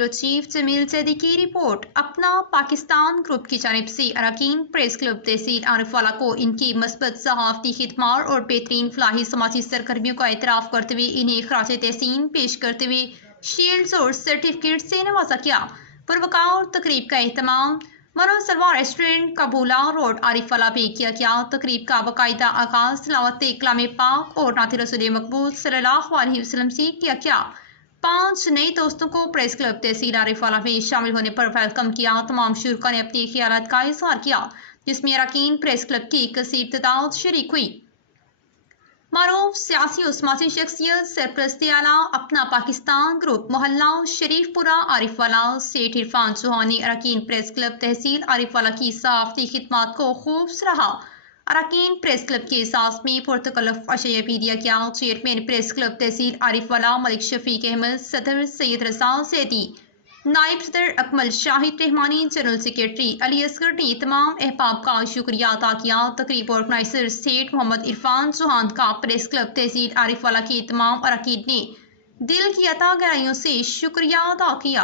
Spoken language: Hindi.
ब्यूरो चीफ जमील जैदी की रिपोर्ट। अपना पाकिस्तान ग्रुप की जानिब से अरकान प्रेस क्लब तहसील आरिफवाला को इनकी मस्बत सहाफ़ती खिदमत और बेहतरीन फलाही समाजी सरगर्मियों का एतराफ़ करते हुए इन्हें खराज तहसीन पेश करते हुए शील्ड्स और सर्टिफिकेट से नवाजा किया। पुरवकार तकरीब का एहतमाम मनोसलवा रेस्टोरेंट कबूला रोड आरिफवाला पे किया गया। तकरीब का बाकायदा आगाज तिलावत कलाम पाक और नात रसूल मकबूल सल्लल्लाहु अलैहि वसल्लम से किया गया। 5 नए दोस्तों को प्रेस क्लब तहसील आरिफवाला में शामिल होने पर वेलकम किया। तमाम शुरका ने अपनी ख्यालात का इज़हार किया, जिसमें अरकान प्रेस क्लब की कसीर तादाद शरीक हुई। मारूफ सियासी और समाजी शख्सियत सरपरस्ती आला अपना पाकिस्तान ग्रुप मोहल्ला शरीफपुरा आरिफवाला सेठ इरफान चौहान ने अरकान प्रेस क्लब तहसील आरिफवाला की सहाफ़ती खिदमत को खूब सराहा। अरकान प्रेस क्लब के एहसास में पुरतकल्लुफ़ अशया भी दिया गया। चेयरमैन प्रेस क्लब तहसील आरिफवाला मलिक शफीक अहमद, सदर सैयद रज़ा ज़ैदी, नायब सदर Akmal Shahid Rahmani, general secretary Ali Asghar ने तमाम अहबाब का शुक्रिया अदा किया। तकरीब ऑर्गेनाइजर सेठ मोहम्मद इरफान चौहान का प्रेस क्लब तहसील आरिफवाला के तमाम अरकान ने दिल की अता गहराइयों से शुक्रिया अदा किया।